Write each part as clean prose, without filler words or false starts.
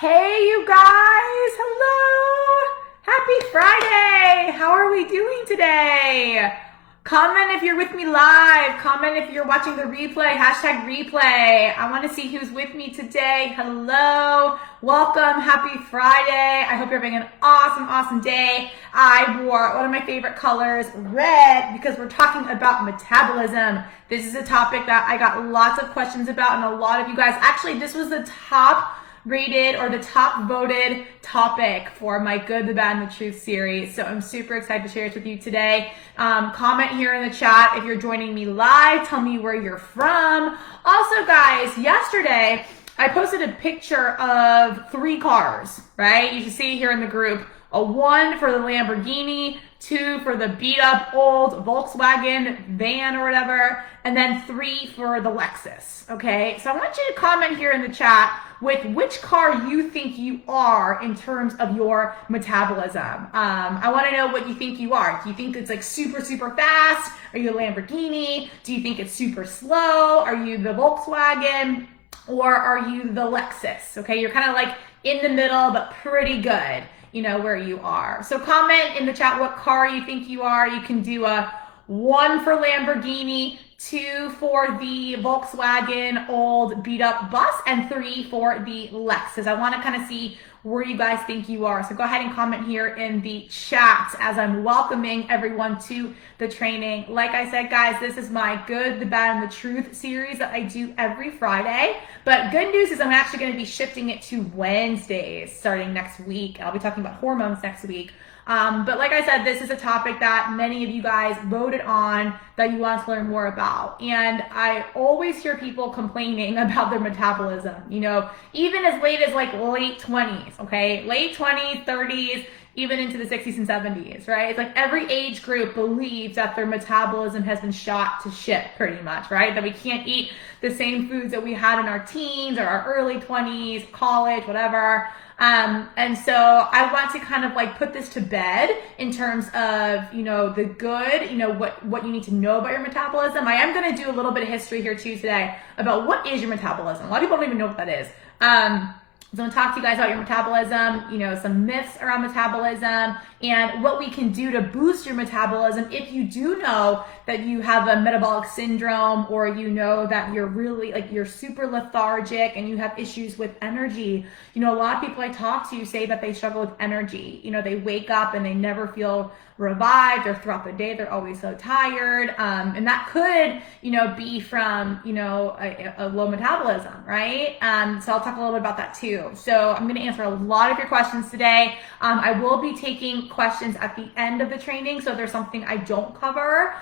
Hey, you guys! Hello! Happy Friday! How are we doing today? Comment if you're with me live. Comment if you're watching the replay. Hashtag replay. I want to see who's with me today. Hello. Welcome. Happy Friday. I hope you're having an awesome day. I wore one of my favorite colors, red, because we're talking about metabolism. This is a topic that I got lots of questions about, and a lot of you guys, actually, this was the top rated or the top voted topic for my Good, the Bad, and the Truth series. So I'm super excited to share it with you today. Comment here in the chat if you're joining me live. Tell me where you're from. Also, guys, yesterday I posted a picture of 3 cars, right? You can see here in the group, a 1 for the Lamborghini, 2 for the beat up old Volkswagen van or whatever, and then 3 for the Lexus, okay? So I want you to comment here in the chat with which car you think you are in terms of your metabolism. I want to know what you think you are. Do you think it's like super fast? Are you a Lamborghini? Do you think it's super slow? Are you the Volkswagen? Or are you the Lexus? Okay, you're kind of like in the middle, but pretty good, you know, where you are. So comment in the chat what car you think you are. You can do a 1 for Lamborghini, 2 for the Volkswagen old beat up bus, and 3 for the Lexus. I want to kind of see where you guys think you are. So go ahead and comment here in the chat as I'm welcoming everyone to the training. Like I said, guys, this is my Good, the Bad, and the Truth series that I do every Friday. But good news is I'm actually going to be shifting it to Wednesdays starting next week. I'll be talking about hormones next week. But like I said, this is a topic that many of you guys voted on that you want to learn more about. And I always hear people complaining about their metabolism, you know, even as late as like late 20s, okay? Late 20s, 30s, even into the 60s and 70s, right? It's like every age group believes that their metabolism has been shot to shit pretty much, right? That we can't eat the same foods that we had in our teens or our early 20s, college, whatever. And so I want to kind of like put this to bed in terms of, you know, the good, you know, what you need to know about your metabolism. I am going to do a little bit of history here too today about what is your metabolism. A lot of people don't even know what that is. So I'm going to talk to you guys about your metabolism, you know, some myths around metabolism, and what we can do to boost your metabolism if you do know that you have a metabolic syndrome, or you know that you're really like you're super lethargic and you have issues with energy. You know, a lot of people I talk to say that they struggle with energy. You know, they wake up and they never feel revived, or throughout the day they're always so tired, and that could, you know, be from, you know, a low metabolism, right? So I'll talk a little bit about that too. So I'm going to answer a lot of your questions today. I will be taking questions at the end of the training, so if there's something I don't cover,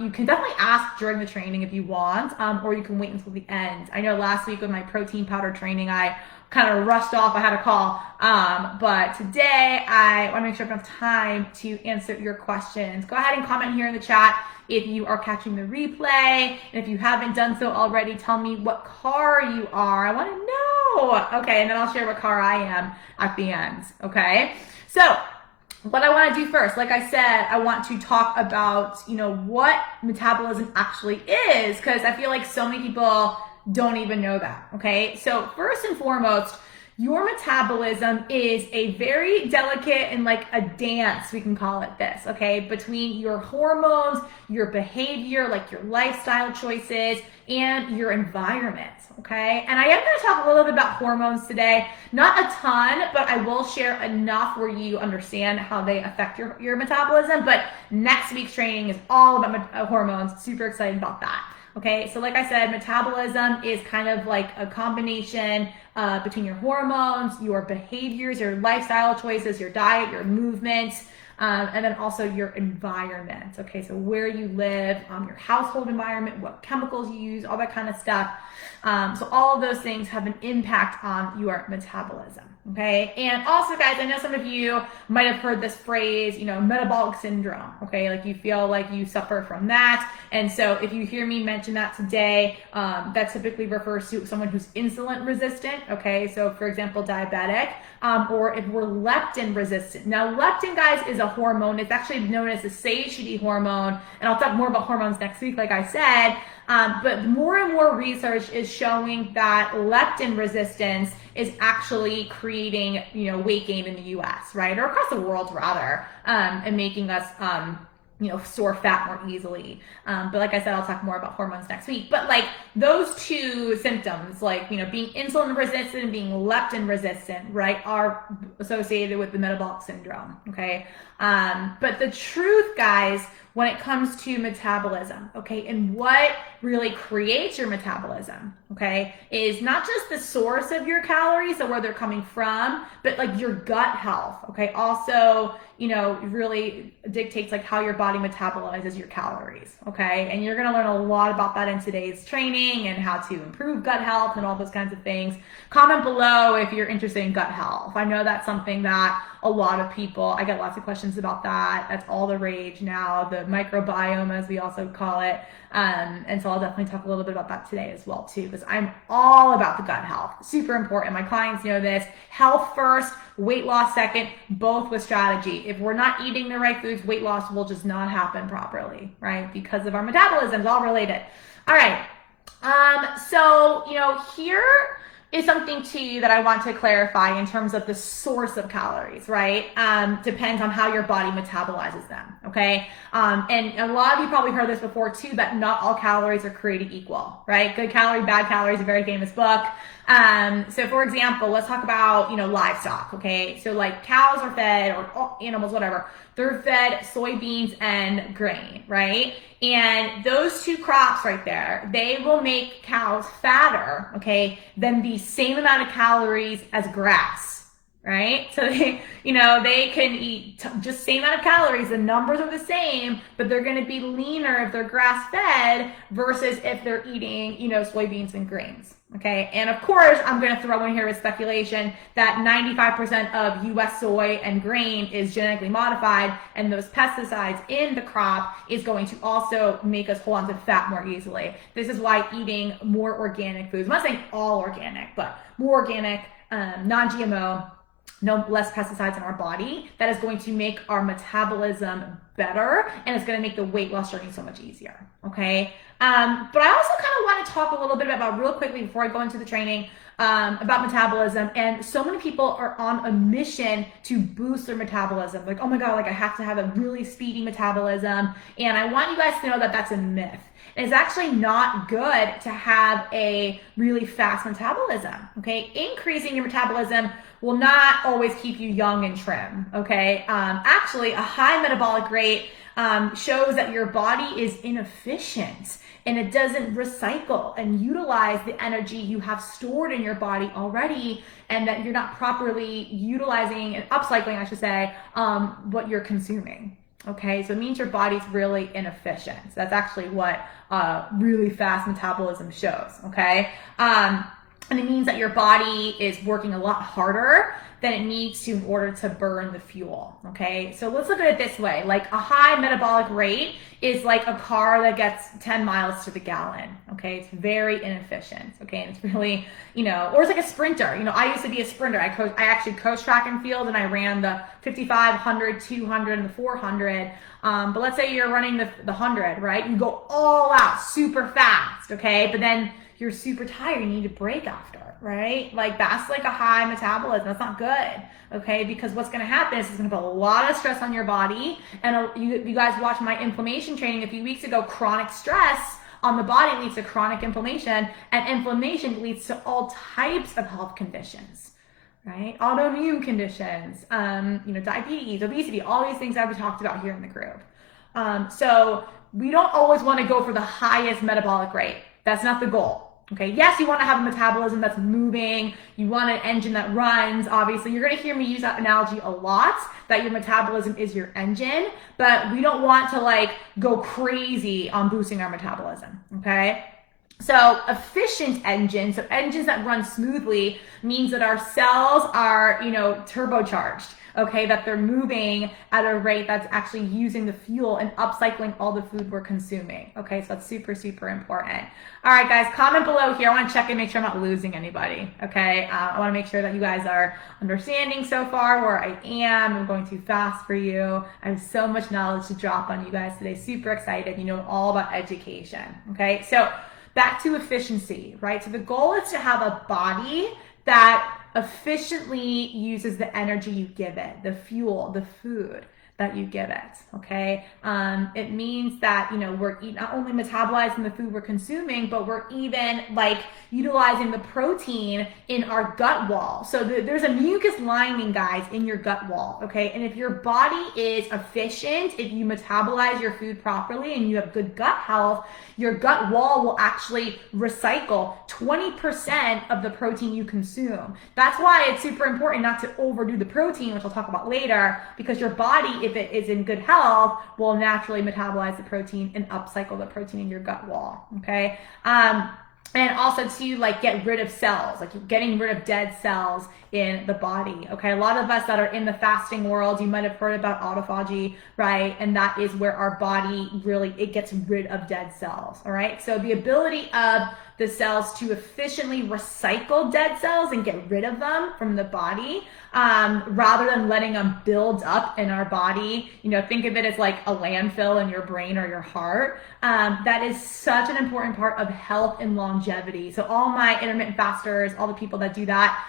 you can definitely ask during the training if you want, or you can wait until the end. I know last week with my protein powder training, I kind of rushed off. I had a call. But today I want to make sure I have time to answer your questions. Go ahead and comment here in the chat if you are catching the replay. And if you haven't done so already, tell me what car you are. I want to know. Okay, and then I'll share what car I am at the end. Okay, so what I want to do first, like I said, I want to talk about, you know, what metabolism actually is, because I feel like so many people don't even know that, okay? So first and foremost, your metabolism is a very delicate and like a dance, we can call it this, okay? Between your hormones, your behavior, like your lifestyle choices, and your environment, okay? And I am gonna talk a little bit about hormones today. Not a ton, but I will share enough where you understand how they affect your metabolism. But next week's training is all about hormones. Super excited about that. Okay, so like I said, metabolism is kind of like a combination between your hormones, your behaviors, your lifestyle choices, your diet, your movement, and then also your environment. Okay, so where you live, your household environment, what chemicals you use, all that kind of stuff. So all of those things have an impact on your metabolism. Okay, and also guys, I know some of you might have heard this phrase, you know, metabolic syndrome. Okay, like you feel like you suffer from that. And so if you hear me mention that today, that typically refers to someone who's insulin resistant. Okay, so for example, diabetic, or if we're leptin resistant. Now leptin, guys, is a hormone. It's actually known as the satiety hormone, and I'll talk more about hormones next week, like I said. But more and more research is showing that leptin resistance is actually creating, weight gain in the US, right? Or across the world rather, and making us, store fat more easily. But like I said, I'll talk more about hormones next week. But like those two symptoms, like, being insulin resistant and being leptin resistant, right, are associated with the metabolic syndrome, okay? But the truth, guys, when it comes to metabolism, okay, and what really creates your metabolism, okay, is not just the source of your calories or where they're coming from, but like your gut health, okay, also, really dictates like how your body metabolizes your calories, okay, and you're going to learn a lot about that in today's training and how to improve gut health and all those kinds of things. Comment below if you're interested in gut health. I know that's something that a lot of people, I get lots of questions about that. That's all the rage now, the microbiome, as we also call it. And so I'll definitely talk a little bit about that today as well too, because I'm all about the gut health. Super important. My clients know this. Health first, weight loss second, both with strategy. If we're not eating the right foods, weight loss will just not happen properly, right? Because of our metabolism, it's all related. All right. So, here is something too that I want to clarify in terms of the source of calories, right? Depends on how your body metabolizes them, okay? And a lot of you probably heard this before too, that not all calories are created equal, right? Good Calorie, Bad Calories, a very famous book. So for example, let's talk about, livestock, okay? So like cows are fed, or animals, whatever, they're fed soybeans and grain, right? And those two crops right there, they will make cows fatter, okay, than the same amount of calories as grass, right? So they, they can eat just same amount of calories, the numbers are the same, but they're going to be leaner if they're grass fed versus if they're eating, soybeans and grains. Okay, and of course, I'm going to throw in here with speculation that 95% of US soy and grain is genetically modified, and those pesticides in the crop is going to also make us hold on to fat more easily. This is why eating more organic foods, I'm not saying all organic, but more organic, non-GMO, no less pesticides in our body, that is going to make our metabolism better, and it's going to make the weight loss journey so much easier, okay? But I also kind of want to talk a little bit about, real quickly before I go into the training, about metabolism. And so many people are on a mission to boost their metabolism. Like, oh my God, like I have to have a really speedy metabolism. And I want you guys to know that that's a myth. It's actually not good to have a really fast metabolism, okay? Increasing your metabolism will not always keep you young and trim, okay? Actually, a high metabolic rate shows that your body is inefficient and it doesn't recycle and utilize the energy you have stored in your body already, and that you're not properly utilizing and upcycling, I should say, what you're consuming. Okay, so it means your body's really inefficient. So that's actually what really fast metabolism shows, okay? And it means that your body is working a lot harder than it needs to in order to burn the fuel, okay? So let's look at it this way. Like a high metabolic rate is like a car that gets 10 miles to the gallon, okay? It's very inefficient, okay? And it's really, or it's like a sprinter. I used to be a sprinter. I actually coached track and field, and I ran the 55, 100, 200, and the 400. But let's say you're running the 100, right? You go all out super fast, okay? But then you're super tired, you need to break after, right? Like that's like a high metabolism. That's not good, okay? Because what's going to happen is it's going to put a lot of stress on your body. And you guys watched my inflammation training a few weeks ago. Chronic stress on the body leads to chronic inflammation, and inflammation leads to all types of health conditions, right? Autoimmune conditions, diabetes, obesity, all these things that we talked about here in the group. So we don't always want to go for the highest metabolic rate. That's not the goal. Okay, yes, you want to have a metabolism that's moving. You want an engine that runs. Obviously, you're going to hear me use that analogy a lot, that your metabolism is your engine, but we don't want to like go crazy on boosting our metabolism, okay? So efficient engines, so engines that run smoothly, means that our cells are, turbocharged. Okay, that they're moving at a rate that's actually using the fuel and upcycling all the food we're consuming. Okay, so that's super, super important. All right, guys, comment below here. I want to check and make sure I'm not losing anybody. Okay, I want to make sure that you guys are understanding so far where I am. I'm going too fast for you. I have so much knowledge to drop on you guys today. Super excited. You know all about education. Okay, so back to efficiency, right? So the goal is to have a body that efficiently uses the energy you give it, the fuel, the food that you give it, okay? It means that, we're not only metabolizing the food we're consuming, but we're even like utilizing the protein in our gut wall. So there's a mucus lining, guys, in your gut wall, okay? And if your body is efficient, if you metabolize your food properly and you have good gut health, your gut wall will actually recycle 20% of the protein you consume. That's why it's super important not to overdo the protein, which I'll talk about later, because your body, if it is in good health, will naturally metabolize the protein and upcycle the protein in your gut wall, okay? And also to get rid of cells, like getting rid of dead cells in the body. Okay, a lot of us that are in the fasting world, you might have heard about autophagy, right? And that is where our body really, it gets rid of dead cells. All right, so the ability of the cells to efficiently recycle dead cells and get rid of them from the body, rather than letting them build up in our body. Think of it as like a landfill in your brain or your heart. That is such an important part of health and longevity. So all my intermittent fasters, all the people that do that,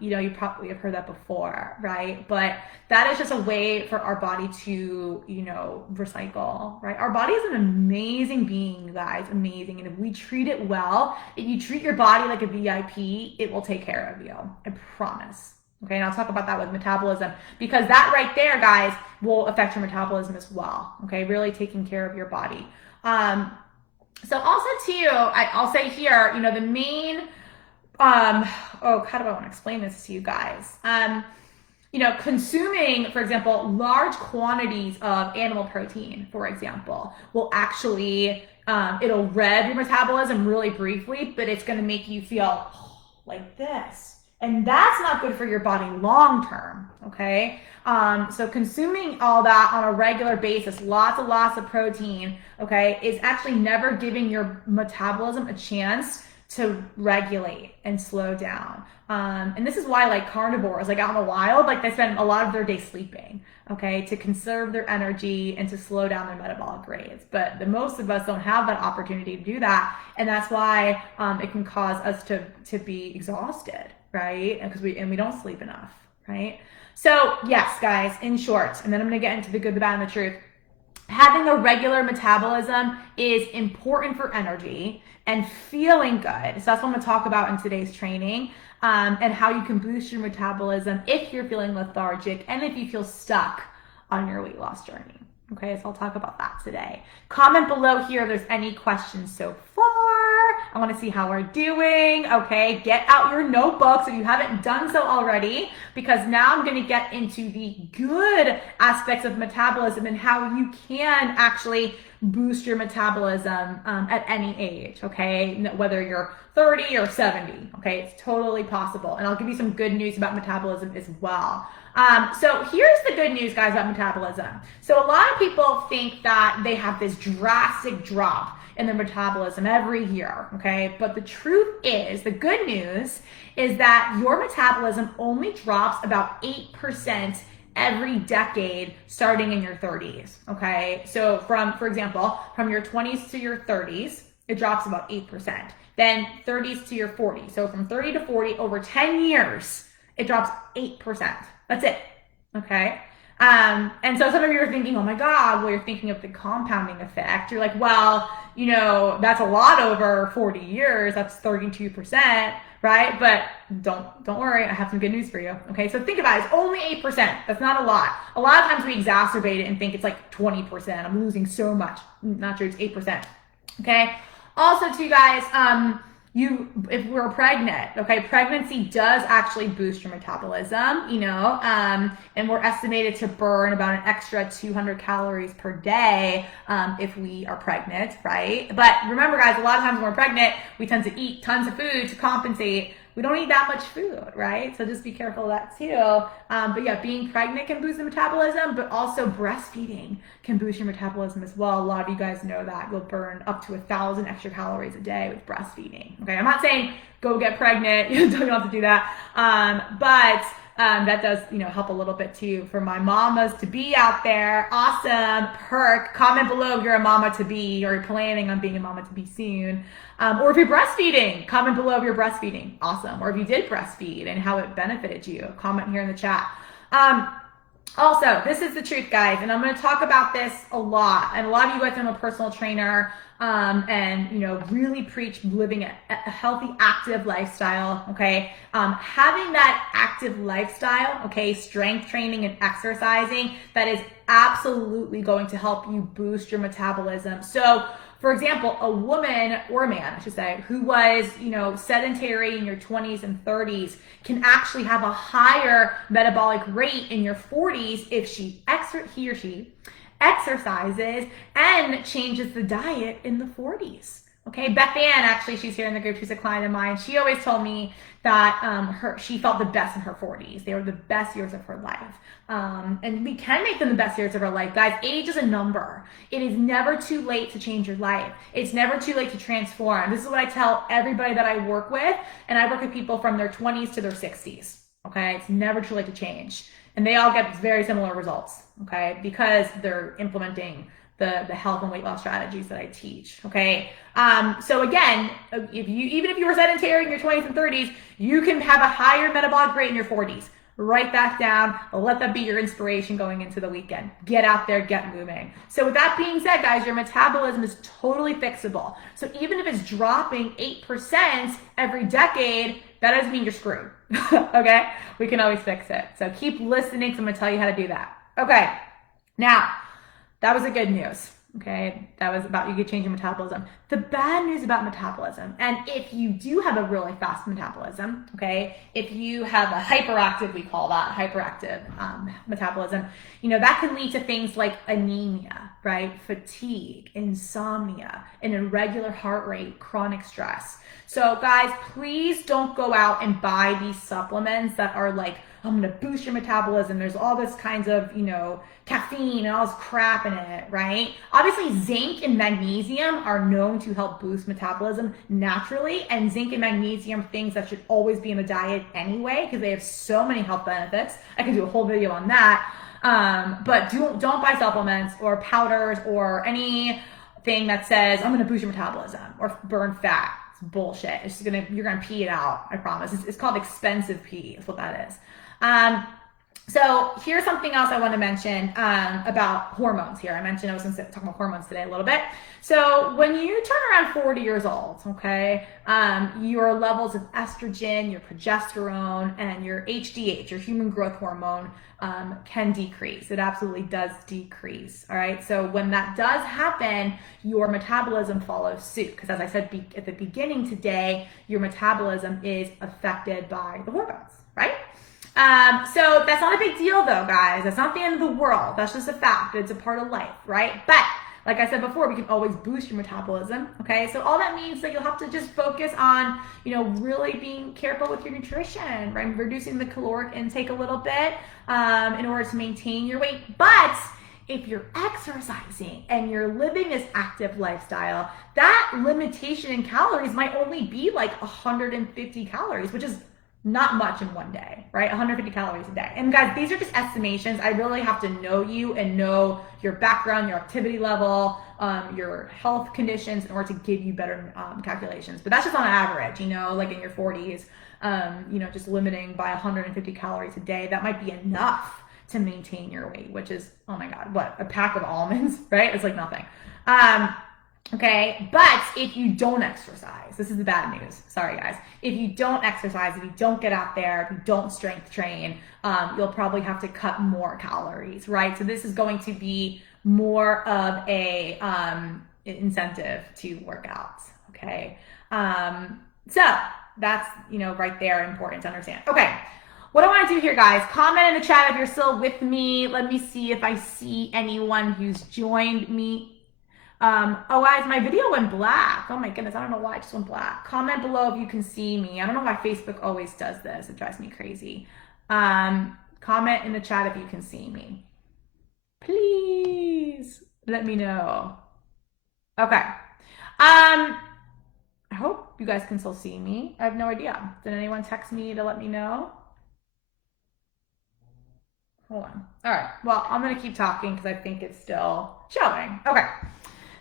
you probably have heard that before, right? But that is just a way for our body to, recycle, right? Our body is an amazing being, you guys, amazing. And if we treat it well, if you treat your body like a VIP, it will take care of you. I promise. Okay, and I'll talk about that with metabolism, because that right there, guys, will affect your metabolism as well. Okay, really taking care of your body. So also too, I'll say here, the main, how do I want to explain this to you guys? Consuming, for example, large quantities of animal protein, for example, will actually, it'll rev your metabolism really briefly, but it's going to make you feel like this. And that's not good for your body long term, okay? So consuming all that on a regular basis, lots of protein, okay, is actually never giving your metabolism a chance to regulate and slow down. And this is why carnivores, out in the wild, they spend a lot of their day sleeping, okay, to conserve their energy and to slow down their metabolic rates. But the most of us don't have that opportunity to do that. And that's why it can cause us to be exhausted, right? Because we don't sleep enough, right? So yes, guys, in short, and then I'm going to get into the good, the bad, and the truth. Having a regular metabolism is important for energy and feeling good. So that's what I'm going to talk about in today's training, and how you can boost your metabolism if you're feeling lethargic and if you feel stuck on your weight loss journey. Okay, so I'll talk about that today. Comment below here if there's any questions so far. I want to see how we're doing. Okay, get out your notebooks if you haven't done so already, because now I'm going to get into the good aspects of metabolism and how you can actually boost your metabolism at any age, okay? Whether you're 30 or 70, okay? It's totally possible. And I'll give you some good news about metabolism as well. So here's the good news, guys, about metabolism. So a lot of people think that they have this drastic drop in their metabolism every year, okay? But the truth is, the good news is that your metabolism only drops about 8% every decade starting in your 30s, okay? So for example, from your 20s to your 30s, it drops about 8%. Then 30s to your 40s. So from 30 to 40, over 10 years, it drops 8%. That's it, okay? And so some of you are thinking, oh my God, well, you're thinking of the compounding effect. You're like, well, that's a lot over 40 years. That's 32%, right? But don't worry, I have some good news for you. Okay, so think about it. It's only 8%. That's not a lot. A lot of times we exacerbate it and think it's like 20%. I'm losing so much. Not true, it's 8%. Okay. Also, too, guys, if we're pregnant, okay, pregnancy does actually boost your metabolism, and we're estimated to burn about an extra 200 calories per day if we are pregnant, right? But remember, guys, a lot of times when we're pregnant, we tend to eat tons of food to compensate. We don't eat that much food, right? So just be careful of that too. But yeah, being pregnant can boost the metabolism, but also breastfeeding can boost your metabolism as well. A lot of you guys know that you'll burn up to 1,000 extra calories a day with breastfeeding. Okay, I'm not saying go get pregnant. You don't have to do that. But that does, help a little bit too for my mamas to be out there. Awesome perk. Comment below if you're a mama to be or you're planning on being a mama to be soon. Or if you're breastfeeding, comment below if you're breastfeeding. Awesome. Or if you did breastfeed and how it benefited you. Comment here in the chat. Also, this is the truth, guys, and I'm going to talk about this a lot. And a lot of you guys, I'm a personal trainer, and really preach living a healthy, active lifestyle. Okay, having that active lifestyle, okay, strength training and exercising, that is absolutely going to help you boost your metabolism. So, for example, a woman or a man, I should say, who was, sedentary in your 20s and 30s can actually have a higher metabolic rate in your 40s if he or she exercises and changes the diet in the 40s. Okay, Beth Ann, actually, she's here in the group. She's a client of mine. She always told me that she felt the best in her 40s. They were the best years of her life. And we can make them the best years of our life. Guys, age is a number. It is never too late to change your life. It's never too late to transform. This is what I tell everybody that I work with. And I work with people from their 20s to their 60s. Okay, it's never too late to change. And they all get very similar results, okay, because they're implementing the health and weight loss strategies that I teach, okay? So again, even if you were sedentary in your 20s and 30s, you can have a higher metabolic rate in your 40s. Write that down. Let that be your inspiration going into the weekend. Get out there, get moving. So with that being said, guys, your metabolism is totally fixable. So even if it's dropping 8% every decade, that doesn't mean you're screwed, okay? We can always fix it. So keep listening, because I'm going to tell you how to do that. Okay, now, that was the good news, okay? That was about you could change your metabolism. The bad news about metabolism, and if you do have a really fast metabolism, okay, if you have a hyperactive, we call that hyperactive metabolism, that can lead to things like anemia, right? Fatigue, insomnia, an irregular heart rate, chronic stress. So guys, please don't go out and buy these supplements that are like, I'm going to boost your metabolism. There's all this kinds of, caffeine and all this crap in it, right? Obviously, zinc and magnesium are known to help boost metabolism naturally, and zinc and magnesium things that should always be in the diet anyway, because they have so many health benefits. I can do a whole video on that. But don't buy supplements or powders or anything that says, I'm going to boost your metabolism or burn fat. It's bullshit. You're going to pee it out. I promise. It's called expensive pee. That's what that is. So here's something else I want to mention about hormones here. I mentioned I was going to talk about hormones today a little bit. So when you turn around 40 years old, okay, your levels of estrogen, your progesterone, and your HDH, your human growth hormone, can decrease. It absolutely does decrease, all right? So when that does happen, your metabolism follows suit, because as I said at the beginning today, your metabolism is affected by the hormones, right? So that's not a big deal though, guys. That's not the end of the world. That's just a fact. It's a part of life, right? But like I said before, we can always boost your metabolism, okay? So all that means that you'll have to just focus on, really being careful with your nutrition, right? Reducing the caloric intake a little bit in order to maintain your weight. But if you're exercising and you're living this active lifestyle, that limitation in calories might only be like 150 calories, which is not much in one day, right? 150 calories a day. And guys, these are just estimations. I really have to know you and know your background, your activity level, your health conditions in order to give you better calculations. But that's just on average, like in your 40s, just limiting by 150 calories a day. That might be enough to maintain your weight, which is, oh my God, what? A pack of almonds, right? It's like nothing. Okay, but if you don't exercise, this is the bad news. Sorry, guys. If you don't exercise, if you don't get out there, if you don't strength train, you'll probably have to cut more calories, right? So this is going to be more of a incentive to work out, okay? So that's, right there important to understand. Okay. What I want to do here, guys, comment in the chat if you're still with me. Let me see if I see anyone who's joined me. Oh, guys, my video went black. Oh my goodness, I don't know why it just went black. Comment below if you can see me. I don't know why Facebook always does this. It drives me crazy. Comment in the chat if you can see me. Please let me know. Okay. I hope you guys can still see me. I have no idea. Did anyone text me to let me know? Hold on. All right. Well, I'm going to keep talking because I think it's still showing. Okay.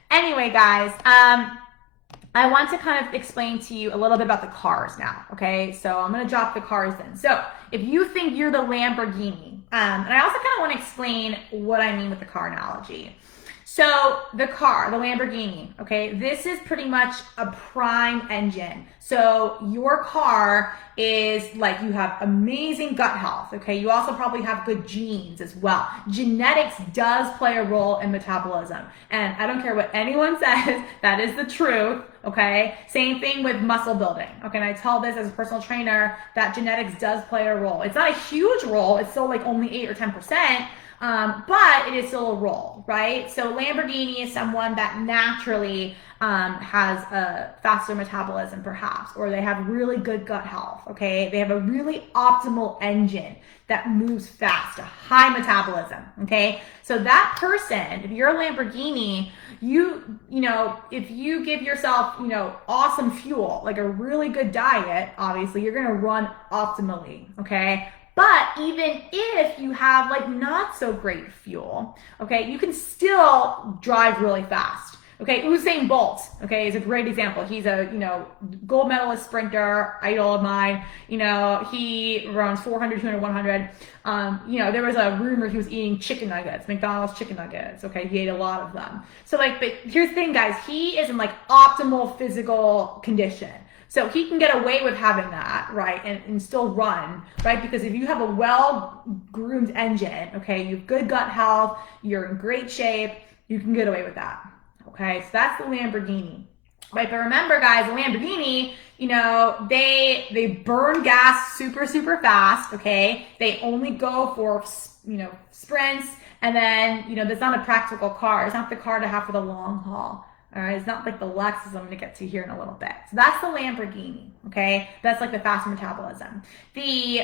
Anyway, guys, I want to kind of explain to you a little bit about the cars now, okay? So I'm going to drop the cars in. So if you think you're the Lamborghini, and I also kind of want to explain what I mean with the car analogy. So the car, the Lamborghini, okay, this is pretty much a prime engine. So your car is like, you have amazing gut health, okay? You also probably have good genes as well. Genetics does play a role in metabolism. And I don't care what anyone says, that is the truth, okay? Same thing with muscle building, okay? And I tell this as a personal trainer that genetics does play a role. It's not a huge role, it's still like only 8 or 10%. But it is still a role, right? So Lamborghini is someone that naturally has a faster metabolism perhaps, or they have really good gut health, okay? They have a really optimal engine that moves fast, a high metabolism, okay? So that person, if you're a Lamborghini, you know, if you give yourself, awesome fuel, like a really good diet, obviously you're gonna run optimally, okay? But even if you have like not so great fuel, okay, you can still drive really fast. Okay, Usain Bolt, okay, is a great example. He's a, gold medalist sprinter, idol of mine. He runs 400, 200, 100. There was a rumor he was eating chicken nuggets, McDonald's chicken nuggets. Okay, he ate a lot of them. So but here's the thing, guys. He is in like optimal physical condition. So he can get away with having that, right, and still run, right? Because if you have a well-groomed engine, okay, you have good gut health, you're in great shape, you can get away with that, okay? So that's the Lamborghini, right? But remember, guys, the Lamborghini, they burn gas super, super fast, okay? They only go for, sprints, and then, that's not a practical car. It's not the car to have for the long haul. All right, it's not like the Lexus I'm going to get to here in a little bit. So that's the Lamborghini, okay? That's like the fast metabolism. The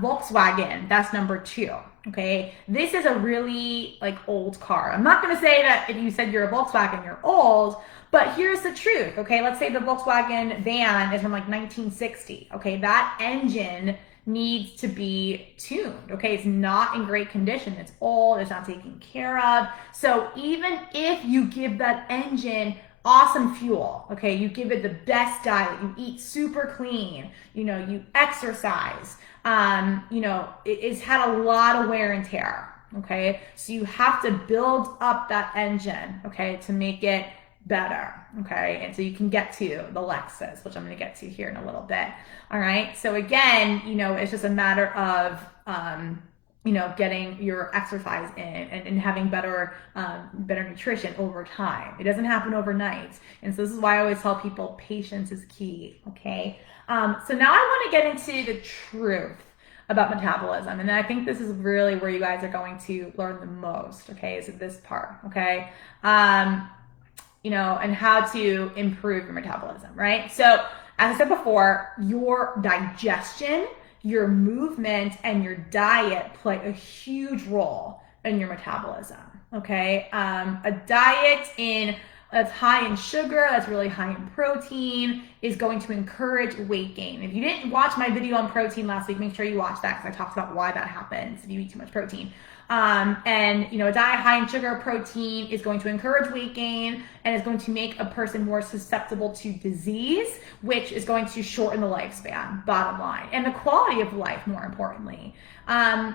Volkswagen, that's number 2, okay? This is a really like old car. I'm not going to say that if you said you're a Volkswagen, you're old, but here's the truth, okay? Let's say the Volkswagen van is from like 1960, okay? That engine needs to be tuned, okay? It's not in great condition. It's old, it's not taken care of. So even if you give that engine awesome fuel, okay, you give it the best diet, you eat super clean, you exercise, it's had a lot of wear and tear, okay? So you have to build up that engine, okay, to make it better, okay? And so you can get to the Lexus, which I'm going to get to here in a little bit. All right. So again, it's just a matter of, getting your exercise in and having better nutrition over time. It doesn't happen overnight. And so this is why I always tell people patience is key. Okay. So now I want to get into the truth about metabolism. And I think this is really where you guys are going to learn the most. Okay. Is this part. Okay. And how to improve your metabolism, right? So as I said before, your digestion, your movement, and your diet play a huge role in your metabolism, okay? A diet that's high in sugar, that's really high in protein, is going to encourage weight gain. If you didn't watch my video on protein last week, make sure you watch that because I talked about why that happens if you eat too much protein. A diet high in sugar or protein is going to encourage weight gain and is going to make a person more susceptible to disease, which is going to shorten the lifespan, bottom line, and the quality of life, more importantly.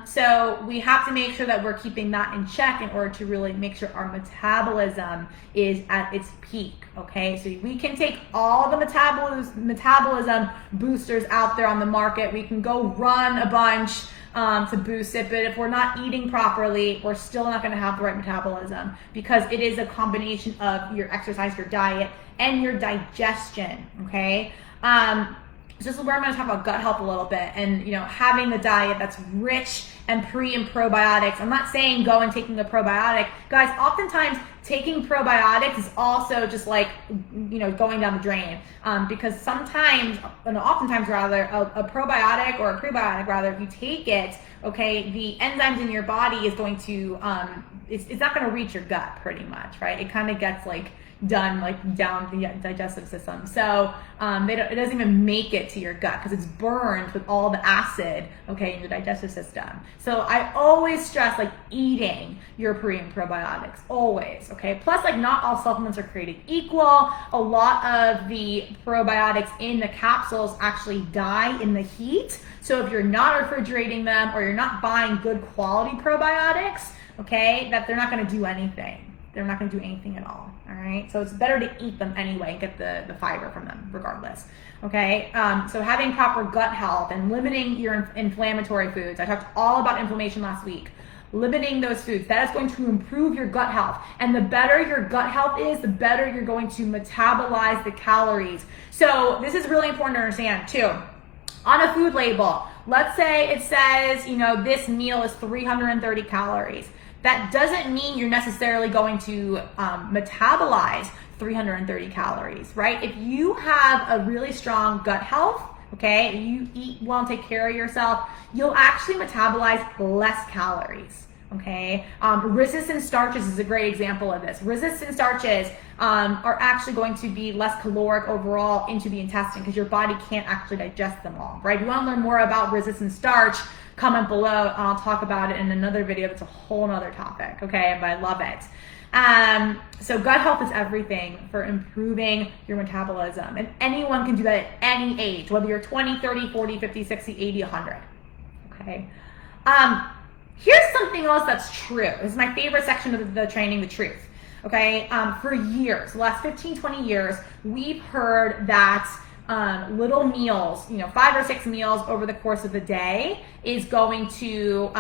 So we have to make sure that we're keeping that in check in order to really make sure our metabolism is at its peak, okay? So we can take all the metabolism boosters out there on the market. We can go run a bunch to boost it, but if we're not eating properly, we're still not going to have the right metabolism because it is a combination of your exercise, your diet, and your digestion, okay? So this is where I'm going to talk about gut health a little bit, and having the diet that's rich and pre and probiotics. I'm not saying go and taking a probiotic, guys. Oftentimes taking probiotics is also just like going down the drain, because sometimes, and oftentimes rather, a probiotic or a prebiotic rather, if you take it, okay, the enzymes in your body is going to it's not going to reach your gut pretty much, right? It kind of gets done down the digestive system, so it doesn't even make it to your gut because it's burned with all the acid, okay, in your digestive system. So I always stress eating your pre and probiotics, always, okay? Plus, not all supplements are created equal. A lot of the probiotics in the capsules actually die in the heat, so if you're not refrigerating them or you're not buying good quality probiotics, okay, that they're not going to do anything. They're not going to do anything at all. All right, so it's better to eat them anyway and get the fiber from them regardless. Okay, so having proper gut health and limiting your inflammatory foods. I talked all about inflammation last week. Limiting those foods, that is going to improve your gut health. And the better your gut health is, the better you're going to metabolize the calories. So this is really important to understand too. On a food label, let's say it says, this meal is 330 calories. That doesn't mean you're necessarily going to metabolize 330 calories, right? If you have a really strong gut health, okay, you eat well and take care of yourself, you'll actually metabolize less calories, okay? Resistant starches is a great example of this. Resistant starches are actually going to be less caloric overall into the intestine because your body can't actually digest them all, right? If you want to learn more about resistant starch, comment below and I'll talk about it in another video. That's a whole nother topic, okay? But I love it. So gut health is everything for improving your metabolism, and anyone can do that at any age, whether you're 20, 30, 40, 50, 60, 80, 100, okay? Here's something else that's true. This is my favorite section of the training, the truth, okay? For years, the last 15, 20 years, we've heard that little meals, 5 or 6 meals over the course of the day is going to,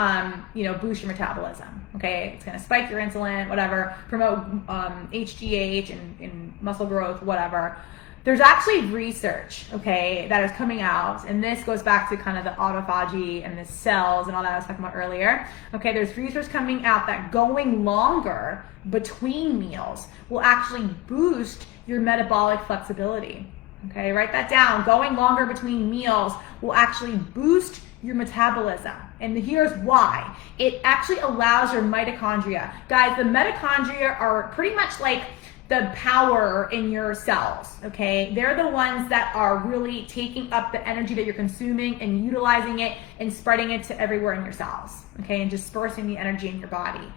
boost your metabolism. Okay, it's going to spike your insulin, whatever, promote HGH and muscle growth, whatever. There's actually research, okay, that is coming out, and this goes back to kind of the autophagy and the cells and all that I was talking about earlier. Okay, there's research coming out that going longer between meals will actually boost your metabolic flexibility. Okay, write that down. Going longer between meals will actually boost your metabolism. And here's why. It actually allows your mitochondria. Guys, the mitochondria are pretty much like the power in your cells, okay? They're the ones that are really taking up the energy that you're consuming and utilizing it and spreading it to everywhere in your cells, okay? And dispersing the energy in your body.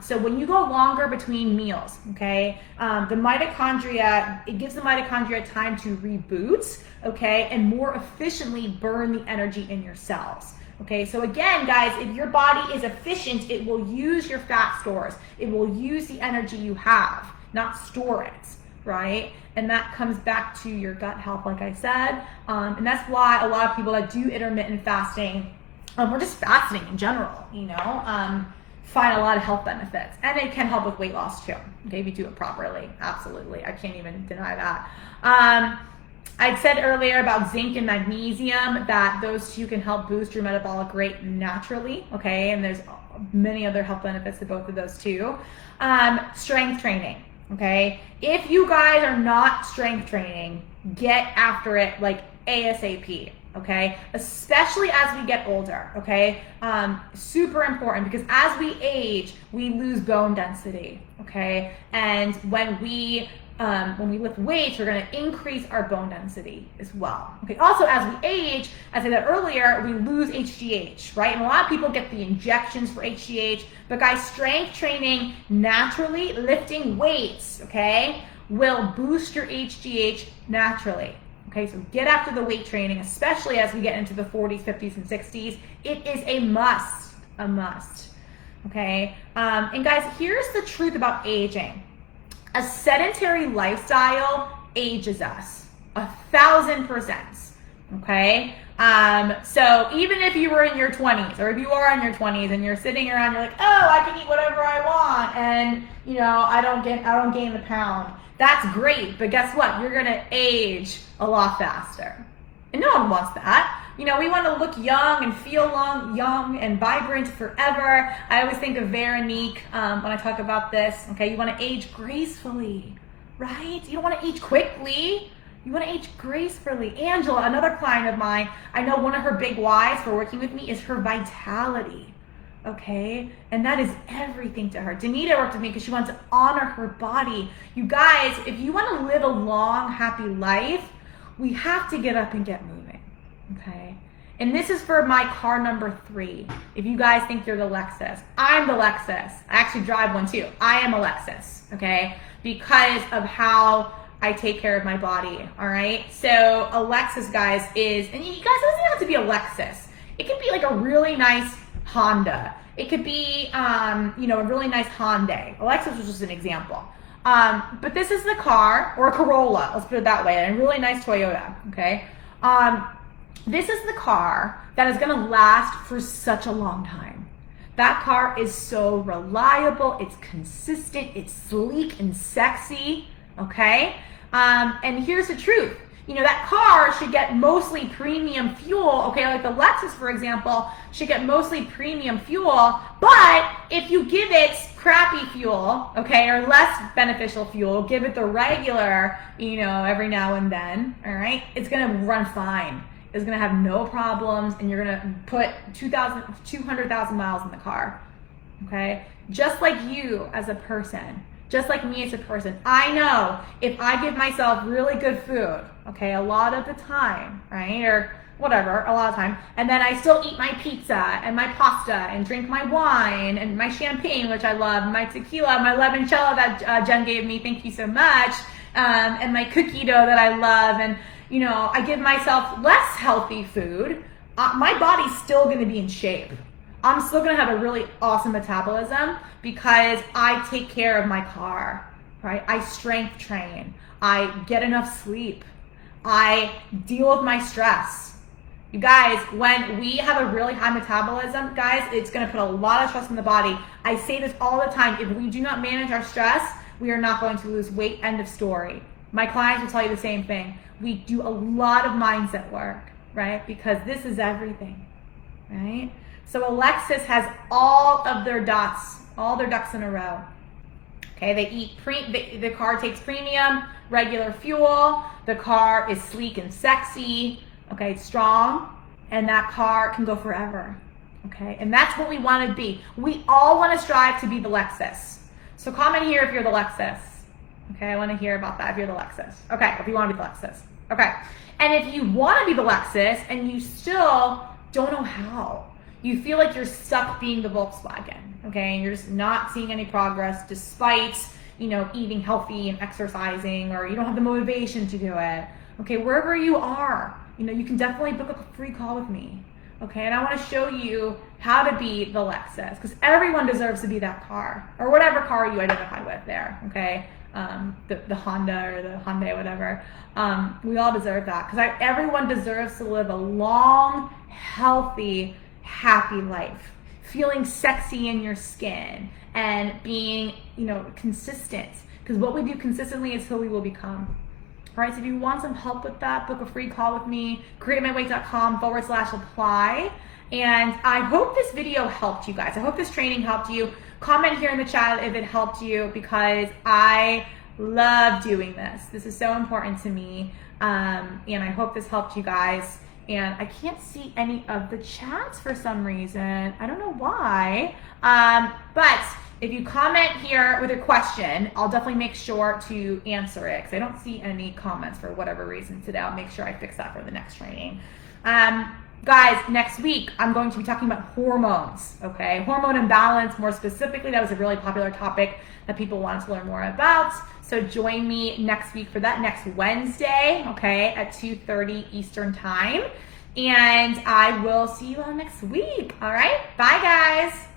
So when you go longer between meals, okay, the mitochondria, it gives the mitochondria time to reboot, okay, and more efficiently burn the energy in your cells. Okay, so again, guys, if your body is efficient, it will use your fat stores. It will use the energy you have, not store it, right? And that comes back to your gut health, like I said. And that's why a lot of people that do intermittent fasting, or just fasting in general, find a lot of health benefits. And it can help with weight loss too, okay, if you do it properly. Absolutely, I can't even deny that. I said earlier about zinc and magnesium, that those two can help boost your metabolic rate naturally, okay, and there's many other health benefits to both of those too. Strength training, okay, if you guys are not strength training, get after it like ASAP. Okay, especially as we get older, okay? Super important, because as we age, we lose bone density, okay? And when we lift weights, we're gonna increase our bone density as well. Okay, also as we age, as I said earlier, we lose HGH, right? And a lot of people get the injections for HGH, but guys, strength training naturally, lifting weights, okay, will boost your HGH naturally. Okay, so get after the weight training, especially as we get into the 40s, 50s, and 60s. It is a must, okay? And guys, here's the truth about aging. A sedentary lifestyle ages us 1,000%, okay? So even if you were in your 20s, or if you are in your 20s and you're sitting around, you're like, oh, I can eat whatever I want, and I don't gain the pound. That's great, but guess what? You're gonna age a lot faster. And no one wants that. You know, we want to look young and feel young and vibrant forever. I always think of Veronique when I talk about this. Okay, you want to age gracefully, right? You don't want to age quickly. You want to age gracefully. Angela, another client of mine, I know one of her big whys for working with me is her vitality. Okay, and that is everything to her. Danita worked with me because she wants to honor her body. You guys, if you want to live a long, happy life, we have to get up and get moving. Okay, and this is for my car number 3. If you guys think you're the Lexus, I'm the Lexus. I actually drive one too. I am a Lexus, okay, because of how I take care of my body, all right? So a Lexus, guys, is, and you guys, it doesn't have to be a Lexus. It can be like a really nice Honda. It could be, you know, a really nice Hyundai. A Lexus was just an example. But this is the car, or a Corolla, let's put it that way, and a really nice Toyota, okay? This is the car that is gonna last for such a long time. That car is so reliable, it's consistent, it's sleek and sexy, okay? And here's the truth. You know, that car should get mostly premium fuel, okay? Like the Lexus, for example, should get mostly premium fuel, but if you give it crappy fuel, okay, or less beneficial fuel, give it the regular, you know, every now and then, all right, it's gonna run fine. It's gonna have no problems, and you're gonna put 200,000 miles in the car, okay? Just like you as a person, just like me as a person, I know if I give myself really good food, okay, a lot of the time, right, or whatever, a lot of time, and then I still eat my pizza and my pasta and drink my wine and my champagne, which I love, my tequila, my limoncello that Jen gave me, thank you so much, and my cookie dough that I love, and you know, I give myself less healthy food, my body's still gonna be in shape. I'm still gonna have a really awesome metabolism because I take care of my car, right? I strength train, I get enough sleep, I deal with my stress. You guys, when we have a really high metabolism, guys, it's gonna put a lot of stress in the body. I say this all the time, if we do not manage our stress, we are not going to lose weight, end of story. My clients will tell you the same thing. We do a lot of mindset work, right? Because this is everything, right? So Alexis has all of their ducks in a row. Okay, they eat the car takes premium, regular fuel. The car is sleek and sexy. Okay, it's strong, and that car can go forever. Okay, and that's what we want to be. We all want to strive to be the Lexus. So comment here if you're the Lexus. Okay, I want to hear about that if you're the Lexus. Okay, if you want to be the Lexus. Okay, and if you want to be the Lexus and you still don't know how, you feel like you're stuck being the Volkswagen, okay, and you're just not seeing any progress despite, you know, eating healthy and exercising, or you don't have the motivation to do it, okay, wherever you are, you know, you can definitely book a free call with me, okay, and I want to show you how to be the Lexus, because everyone deserves to be that car, or whatever car you identify with there, okay, the Honda or the Hyundai, whatever, we all deserve that, because everyone deserves to live a long, healthy, happy life, feeling sexy in your skin, and being, you know, consistent, because what we do consistently is who we will become. All right, so if you want some help with that, book a free call with me, createmyweight.com/apply. And I hope this video helped you guys. I hope this training helped you. Comment here in the chat if it helped you, because I love doing this. This is so important to me. And I hope this helped you guys. And I can't see any of the chats for some reason. I don't know why. But if you comment here with a question, I'll definitely make sure to answer it, because I don't see any comments for whatever reason today. I'll make sure I fix that for the next training. Guys, next week, I'm going to be talking about hormones, okay? Hormone imbalance, more specifically. That was a really popular topic that people wanted to learn more about. So join me next week for that, next Wednesday, okay, at 2:30 Eastern Time. And I will see you all next week, all right? Bye, guys.